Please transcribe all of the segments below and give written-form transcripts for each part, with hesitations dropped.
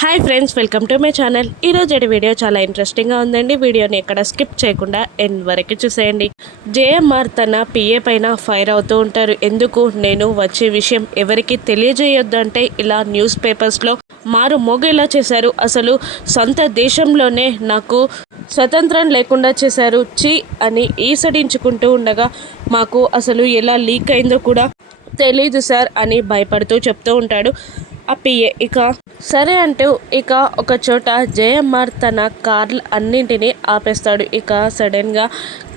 Hi friends, welcome to my channel. ఈరోజు video చాలా ఇంట్రెస్టింగ్గా ఉందండి. వీడియోని ఎక్కడ స్కిప్ చేయకుండా ఎండ్ వరకు చూసేయండి. జేఎంఆర్ తన పిఏ పైన ఫైర్ అవుతూ ఉంటారు. ఎందుకు నేను వచ్చే విషయం ఎవరికి తెలియజేయొద్దు అంటే ఇలా న్యూస్ పేపర్స్లో మారు మోగేలా చేశారు. అసలు సొంత దేశంలోనే నాకు స్వతంత్రం లేకుండా చేశారు చీ అని ఈసడించుకుంటూ ఉండగా మాకు అసలు ఎలా లీక్ అయిందో కూడా తెలీదు సార్ అని భయపడుతూ చెప్తూ ఉంటాడు ఆ పిఏ. ఇక సరే అంటూ ఇక ఒక చోట జేఎంఆర్ తన కార్లు అన్నింటినీ ఆపేస్తాడు. ఇక సడన్గా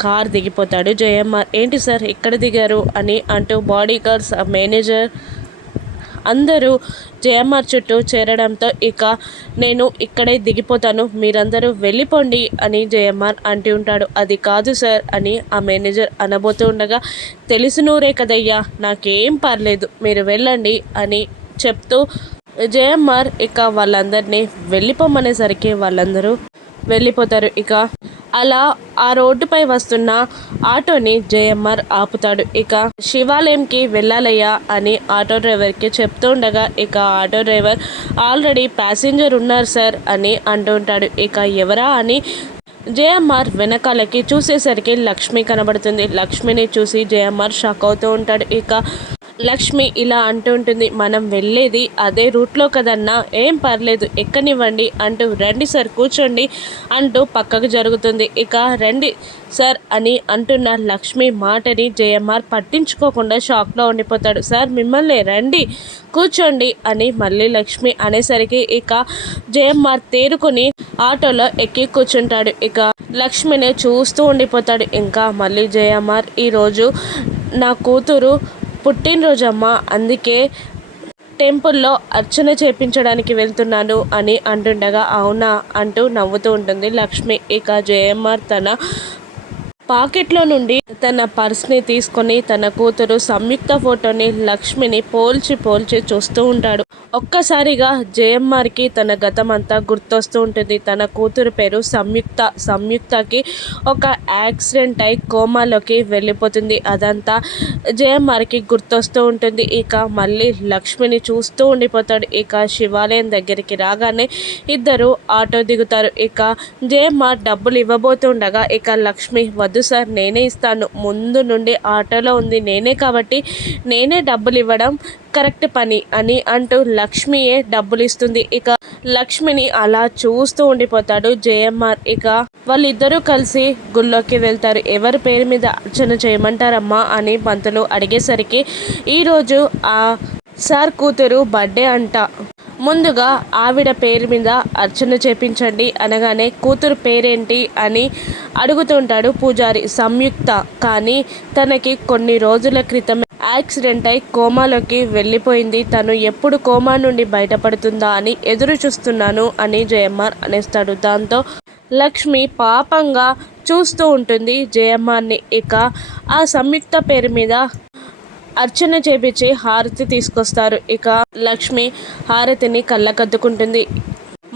కార్ దిగిపోతాడు జేఎంఆర్. ఏంటి సార్ ఇక్కడ దిగారు అని అంటూ బాడీ గార్డ్స్, మేనేజర్ అందరూ జేఎంఆర్ చుట్టూ చేరడంతో ఇక నేను ఇక్కడే దిగిపోతాను, మీరందరూ వెళ్ళిపోండి అని జేఎంఆర్ అంటూ ఉంటాడు. అది కాదు సార్ అని ఆ మేనేజర్ అనబోతూ ఉండగా తెలిసినూరే కదయ్యా, నాకేం పర్లేదు, మీరు వెళ్ళండి అని చెప్తూ జేఎంఆర్ ఇక వాళ్ళందరినీ వెళ్ళిపోమనేసరికి వాళ్ళందరూ వెళ్ళిపోతారు. ఇక అలా ఆ రోడ్డుపై వస్తున్న ఆటోని జేఎంఆర్ ఆపుతాడు. ఇక శివాలయంకి వెళ్ళాలయ్యా అని ఆటో డ్రైవర్కి చెప్తూ ఉండగా ఇక ఆటో డ్రైవర్ ఆల్రెడీ ప్యాసింజర్ ఉన్నారు సార్ అని అంటూ ఉంటాడు. ఇక ఎవరా అని జేఎంఆర్ వెనకాలకి చూసేసరికి లక్ష్మి కనబడుతుంది. లక్ష్మిని చూసి జేఎంఆర్ షాక్ అవుతూ ఉంటాడు. ఇక లక్ష్మి ఇలా అంటూ ఉంటుంది, మనం వెళ్ళేది అదే రూట్లో కదన్నా, ఏం పర్లేదు ఎక్కనివ్వండి అంటూ రండి సార్ కూర్చోండి అంటూ పక్కకు జరుగుతుంది. ఇక రండి సార్ అని అంటున్న లక్ష్మి మాటని జేఎంఆర్ పట్టించుకోకుండా షాక్లో ఉండిపోతాడు. సార్ మిమ్మల్ని రండి కూర్చోండి అని మళ్ళీ లక్ష్మి అనేసరికి ఇక జేఎంఆర్ తేరుకొని ఆటోలో ఎక్కి కూర్చుంటాడు. ఇక లక్ష్మిని చూస్తూ ఉండిపోతాడు. ఇంకా మళ్ళీ జేఎంఆర్ ఈరోజు నా కూతురు పుట్టినరోజమ్మ, అందుకే టెంపుల్లో అర్చన చేపించడానికి వెళ్తున్నాను అని అంటుండగా అవునా అంటూ నవ్వుతూ ఉంటుంది లక్ష్మి. ఇక జేఎంఆర్ తన పాకెట్లో నుండి తన పర్స్ని తీసుకొని తన కూతురు సంయుక్త ఫోటోని లక్ష్మిని పోల్చి చూస్తూ ఉంటాడు. ఒక్కసారిగా జేఎంఆర్కి తన గతం అంతా గుర్తొస్తూ ఉంటుంది. తన కూతురు పేరు సంయుక్త. సంయుక్తకి ఒక యాక్సిడెంట్ అయి కోమాలోకి వెళ్ళిపోతుంది. అదంతా జేఎంఆర్కి గుర్తొస్తూ ఉంటుంది. ఇక మళ్ళీ లక్ష్మిని చూస్తూ ఉండిపోతాడు. ఇక శివాలయం దగ్గరికి రాగానే ఇద్దరు ఆటో దిగుతారు. ఇక జేఎంఆర్ డబ్బులు ఇవ్వబోతుండగా ఇక లక్ష్మి వద్దు సార్, నేనే ఇస్తాను, ముందు నుండి ఆటోలో ఉంది నేనే కాబట్టి నేనే డబ్బులు ఇవ్వడం కరెక్ట్ పని అని అంటూ లక్ష్మియే డబ్బులు ఇస్తుంది. ఇక లక్ష్మిని అలా చూస్తూ ఉండిపోతాడు జేఎంఆర్. ఇక వాళ్ళిద్దరూ కలిసి గుళ్ళోకి వెళ్తారు. ఎవరి పేరు మీద అర్చన చేయమంటారమ్మా అని పంతులు అడిగేసరికి ఈరోజు ఆ సార్ కూతురు బర్త్డే అంట, ముందుగా ఆవిడ పేరు మీద అర్చన చేపించండి అనగానే కూతురు పేరేంటి అని అడుగుతుంటాడు పూజారి. సంయుక్త, కానీ తనకి కొన్ని రోజుల క్రితం యాక్సిడెంట్ అయి కోమాలోకి వెళ్ళిపోయింది, తను ఎప్పుడు కోమా నుండి బయటపడుతుందా అని ఎదురు చూస్తున్నాను అని జేఎంఆర్ అనేస్తాడు. దాంతో లక్ష్మి పాపంగా చూస్తూ ఉంటుంది జేఎంఆర్ని. ఇక ఆ సంయుక్త పేరు మీద అర్చన చేపించి హారతి తీసుకొస్తారు. ఇక లక్ష్మి హారతిని కళ్ళకద్దుకుంటుంది.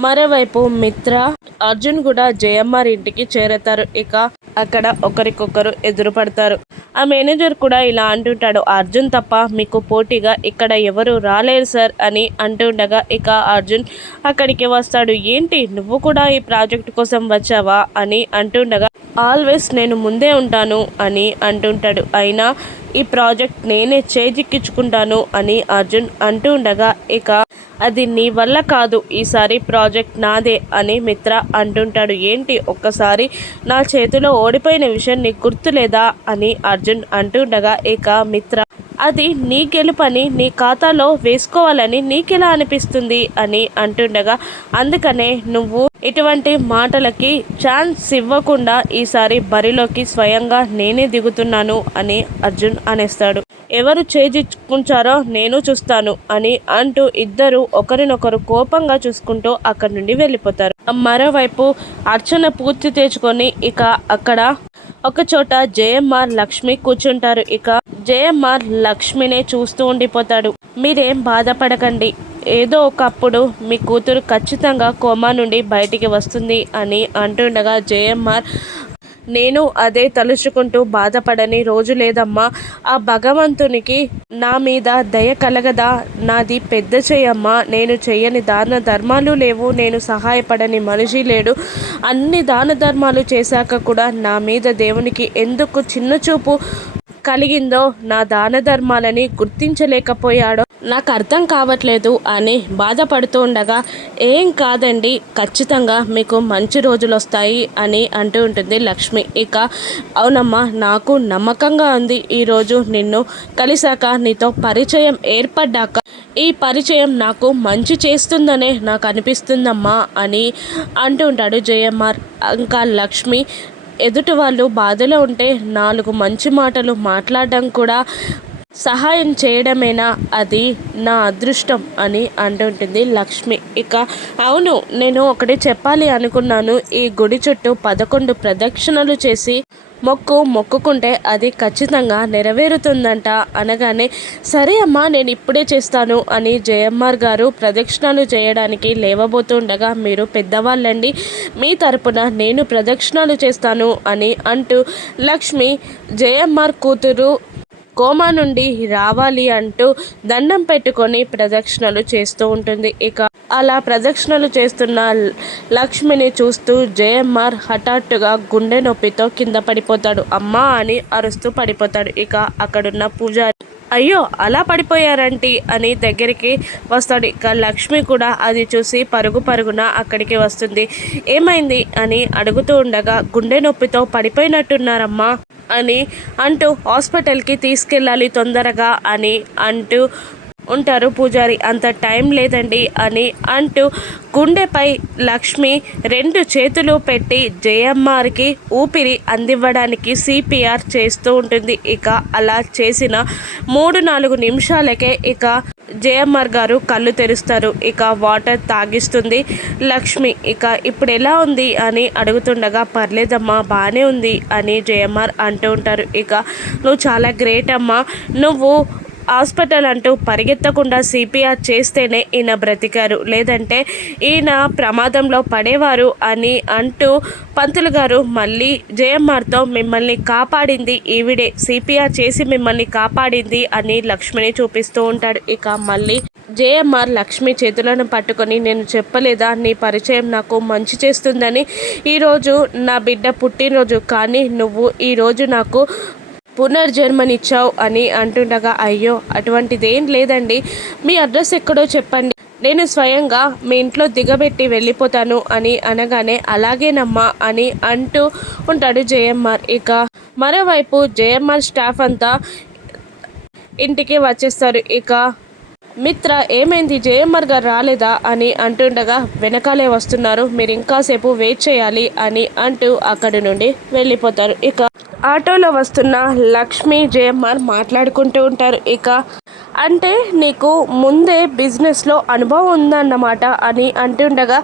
మరోవైపు మిత్ర, అర్జున్ కూడా జేఎంఆర్ ఇంటికి చేరతారు. ఇక అక్కడ ఒకరికొకరు ఎదురుపడతారు. ఆ మేనేజర్ కూడా ఇలా అంటుంటాడు, అర్జున్ తప్ప మీకు పోటీగా ఇక్కడ ఎవరు రాలేరు సార్ అని అంటుండగా ఇక అర్జున్ అక్కడికి వస్తాడు. ఏంటి నువ్వు కూడా ఈ ప్రాజెక్ట్ కోసం వచ్చావా అని అంటుండగా ఆల్వేస్ నేను ముందే ఉంటాను అని అంటుంటాడు. అయినా ఈ ప్రాజెక్ట్ నేనే చేజిక్కించుకుంటాను అని అర్జున్ అంటూ ఉండగా ఇక అది నీ వల్ల కాదు, ఈసారి ప్రాజెక్ట్ నాదే అని మిత్ర అంటుంటాడు. ఏంటి ఒక్కసారి నా చేతిలో ఓడిపోయిన విషయం నీకు గుర్తులేదా అని అర్జున్ అంటుండగా ఇక మిత్ర అది నీ గెలుపని నీ ఖాతాలో వేసుకోవాలని నీకెలా అనిపిస్తుంది అని అంటుండగా అందుకనే నువ్వు ఇటువంటి మాటలకి ఛాన్స్ ఇవ్వకుండా ఈసారి బరిలోకి స్వయంగా నేనే దిగుతున్నాను అని అర్జున్ అనేస్తాడు. ఎవరు చేజిక్కుంచారో నేను చూస్తాను అని అంటూ ఇద్దరు ఒకరినొకరు కోపంగా చూసుకుంటూ అక్కడి నుండి వెళ్ళిపోతారు. మరోవైపు అర్చన పూర్తి తెచ్చుకొని ఇక అక్కడ ఒకచోట జేఎంఆర్, లక్ష్మి కూర్చుంటారు. ఇక జేఎంఆర్ లక్ష్మినే చూస్తూ ఉండిపోతాడు. మీరేం బాధపడకండి, ఏదో ఒకప్పుడు మీ కూతురు ఖచ్చితంగా కోమా నుండి బయటికి వస్తుంది అని అంటుండగా జేఎంఆర్ నేను అదే తలుచుకుంటూ బాధపడని రోజు లేదమ్మా. ఆ భగవంతునికి నా మీద దయ కలగదా? నాది పెద్ద చెయ్యమ్మా. నేను చెయ్యని దాన ధర్మాలు లేవు, నేను సహాయపడని మనిషి లేడు. అన్ని దాన ధర్మాలు చేశాక కూడా నా మీద దేవునికి ఎందుకు చిన్న చూపు కలిగిందో, నా దాన ధర్మాలని గుర్తించలేకపోయాడో నాకు అర్థం కావట్లేదు అని బాధపడుతూ ఉండగా, ఏం కాదండి, ఖచ్చితంగా మీకు మంచి రోజులు వస్తాయి అని అంటూ ఉంటుంది లక్ష్మి. ఇక అవునమ్మా, నాకు నమ్మకంగా ఉంది. ఈరోజు నిన్ను కలిశాక, నీతో పరిచయం ఏర్పడ్డాక ఈ పరిచయం నాకు మంచి చేస్తుందనే నాకు అనిపిస్తుందమ్మా అని అంటూ ఉంటాడు జయమార్. ఇంకా లక్ష్మి ఎదుటి వాళ్ళు బాధలో ఉంటే 4 మంచి మాటలు మాట్లాడడం కూడా సహాయం చేయడమేనా, అది నా అదృష్టం అని అంటుంటుంది లక్ష్మి. ఇక అవును, నేను ఒకటి చెప్పాలి అనుకున్నాను. ఈ గుడి చుట్టూ 11 ప్రదక్షిణలు చేసి మొక్కుకుంటే అది ఖచ్చితంగా నెరవేరుతుందంట అనగానే, సరే అమ్మా, నేను ఇప్పుడే చేస్తాను అని జయమ్మార్ గారు ప్రదక్షిణాలు చేయడానికి లేవబోతుండగా, మీరు పెద్దవాళ్ళండి, మీ తరపున నేను ప్రదక్షిణాలు చేస్తాను అని అంటూ లక్ష్మి జయమ్మార్ కూతురు కోమా నుండి రావాలి అంటూ దండం పెట్టుకొని ప్రదక్షిణలు చేస్తూ ఉంటుంది. ఇక అలా ప్రదక్షిణలు చేస్తున్న లక్ష్మిని చూస్తూ జయమ్మార్ హఠాత్తుగా గుండె నొప్పితో కింద పడిపోతాడు. అమ్మా అని అరుస్తూ పడిపోతాడు. ఇక అక్కడున్న పూజారి, అయ్యో అలా పడిపోయారంటీ అని దగ్గరికి వస్తాడు. ఇక లక్ష్మి కూడా అది చూసి పరుగున అక్కడికి వస్తుంది. ఏమైంది అని అడుగుతూ ఉండగా, గుండె నొప్పితో పడిపోయినట్టున్నారమ్మా అని అంటూ హాస్పిటల్కి తీసుకెళ్ళాలి తొందరగా అని అంటూ ఉంటారు పూజారి. అంత టైం లేదండి అని అంటూ గుండెపై లక్ష్మి 2 చేతులు పెట్టి జయమ్మార్కి ఊపిరి అందివ్వడానికి సిపిఆర్ చేస్తూ ఉంటుంది. ఇక అలా చేసిన 3-4 నిమిషాలకే ఇక జయమ్మార్ గారు కళ్ళు తెరుస్తారు. ఇక వాటర్ తాగిస్తుంది లక్ష్మి. ఇక ఇప్పుడు ఎలా ఉంది అని అడుగుతుండగా, పర్లేదమ్మా, బాగానే ఉంది అని జయమ్మార్ అంటూ ఉంటారు. ఇక నువ్వు చాలా గ్రేట్ అమ్మా, నువ్వు హాస్పిటల్ అంటూ పరిగెత్తకుండా సిపిఆర్ చేస్తేనే ఈయన బ్రతికారు, లేదంటే ఈయన ప్రమాదంలో పడేవారు అని అంటూ పంతులు గారు మళ్ళీ జయమ్మార్తో, మిమ్మల్ని కాపాడింది ఈవిడే, సిపిఆర్ చేసి మిమ్మల్ని కాపాడింది అని లక్ష్మిని చూపిస్తూ ఉంటాడు. ఇక మళ్ళీ జయమ్మార్ లక్ష్మి చేతులను పట్టుకొని, నేను చెప్పలేదా నీ పరిచయం నాకు మంచి చేస్తుందని? ఈరోజు నా బిడ్డ పుట్టినరోజు, కానీ నువ్వు ఈరోజు నాకు పునర్జన్మనిచ్చావు అని అంటుండగా, అయ్యో అటువంటిదేం లేదండి, మీ అడ్రస్ ఎక్కడో చెప్పండి, నేను స్వయంగా మీ ఇంట్లో దిగబెట్టి వెళ్ళిపోతాను అని అనగానే, అలాగేనమ్మా అని అంటూ ఉంటాడు జయమ్మార్. ఇక మరోవైపు జయమ్మార్ స్టాఫ్ అంతా ఇంటికి వచ్చేస్తారు. ఇక మిత్ర, ఏమైంది, జయమ్మార్ గారు రాలేదా అని అంటుండగా, వెనకాలే వస్తున్నారు, మీరు ఇంకాసేపు వెయిట్ చేయాలి అని అంటూ అక్కడి నుండి వెళ్ళిపోతారు. ఇక ఆటోలో వస్తున్న లక్ష్మి జయమ్మార్ మాట్లాడుకుంటూ ఉంటారు. ఇక అంటే నీకు ముందే బిజినెస్లో అనుభవం ఉందన్నమాట అని అంటుండగా,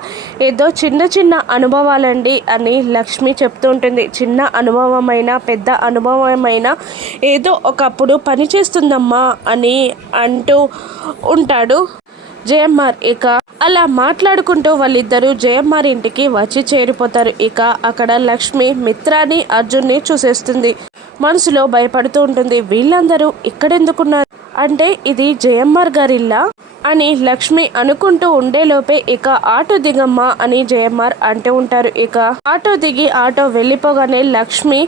ఏదో చిన్న అనుభవాలండి అని లక్ష్మి చెప్తూ ఉంటుంది. చిన్న అనుభవమైన పెద్ద అనుభవమైన ఏదో ఒకప్పుడు పనిచేస్తుందమ్మా అని అంటూ ఉంటాడు జయమ్మార్. ఇక అలా మాట్లాడుకుంటూ వాళ్ళిద్దరూ జయమ్మార్ ఇంటికి వచ్చి చేరిపోతారు. ఇక అక్కడ లక్ష్మి మిత్రాని అర్జున్ని చూసేస్తుంది. మనసులో భయపడుతూ ఉంటుంది, వీళ్ళందరూ ఇక్కడెందుకున్నారు, అంటే ఇది జయమ్మార్ గారిల్లా అని లక్ష్మి అనుకుంటూ ఉండేలోపే ఇక ఆటో దిగమ్మా అని జయమ్మార్ అంటూ ఉంటారు. ఇక ఆటో దిగి ఆటో వెళ్ళిపోగానే లక్ష్మి,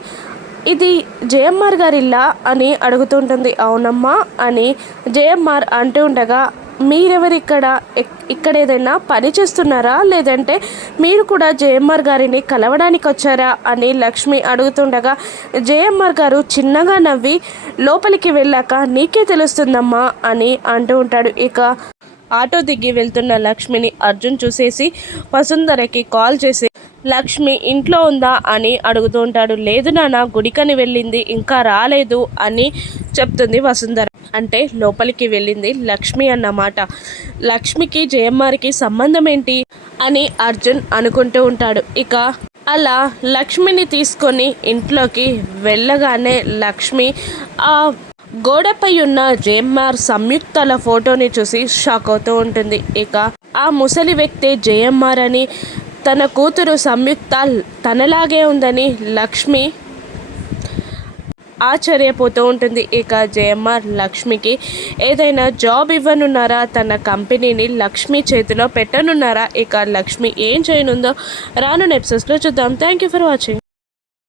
ఇది జయమ్మార్ గారిల్లా అని అడుగుతుంటుంది. అవునమ్మా అని జయమ్మార్ అంటూ ఉండగా, మీరెవరిక్కడ, ఇక్కడ ఏదైనా పని చేస్తున్నారా, లేదంటే మీరు కూడా జయమ్మార్ గారిని కలవడానికి వచ్చారా అని లక్ష్మి అడుగుతుండగా, జయమ్మార్ గారు చిన్నగా నవ్వి, లోపలికి వెళ్ళాక నీకే తెలుస్తుందమ్మా అని అంటూ ఉంటాడు. ఇక ఆటో దిగి వెళ్తున్న లక్ష్మిని అర్జున్ చూసేసి వసుంధరకి కాల్ చేసి, లక్ష్మి ఇంట్లో ఉందా అని అడుగుతూ ఉంటాడు. లేదు నాన్న, గుడికని వెళ్ళింది, ఇంకా రాలేదు అని చెప్తుంది వసుంధర. అంటే లోపలికి వెళ్ళింది లక్ష్మి అన్నమాట. లక్ష్మికి జయమ్మార్కి సంబంధం ఏంటి అని అర్జున్ అనుకుంటూ ఉంటాడు. ఇక అలా లక్ష్మిని తీసుకొని ఇంట్లోకి వెళ్ళగానే లక్ష్మి ఆ గోడపై ఉన్న జయమ్మార్ సంయుక్తల ఫోటోని చూసి షాక్ అవుతూ ఉంటుంది. ఇక ఆ ముసలి వ్యక్తి జయమ్మార్ అని తన కూతురు సంయుక్త తనలాగే ఉందని లక్ష్మి ఆశ్చర్యపోతూ ఉంటుంది. ఇక జేఎంఆర్ లక్ష్మికి ఏదైనా జాబ్ ఇవ్వనున్నారా, తన కంపెనీని లక్ష్మి చేతిలో పెట్టనున్నారా, ఇక లక్ష్మి ఏం చేయనుందో రానున్న ఎపిసోడ్స్లో చూద్దాం. Thank you for watching.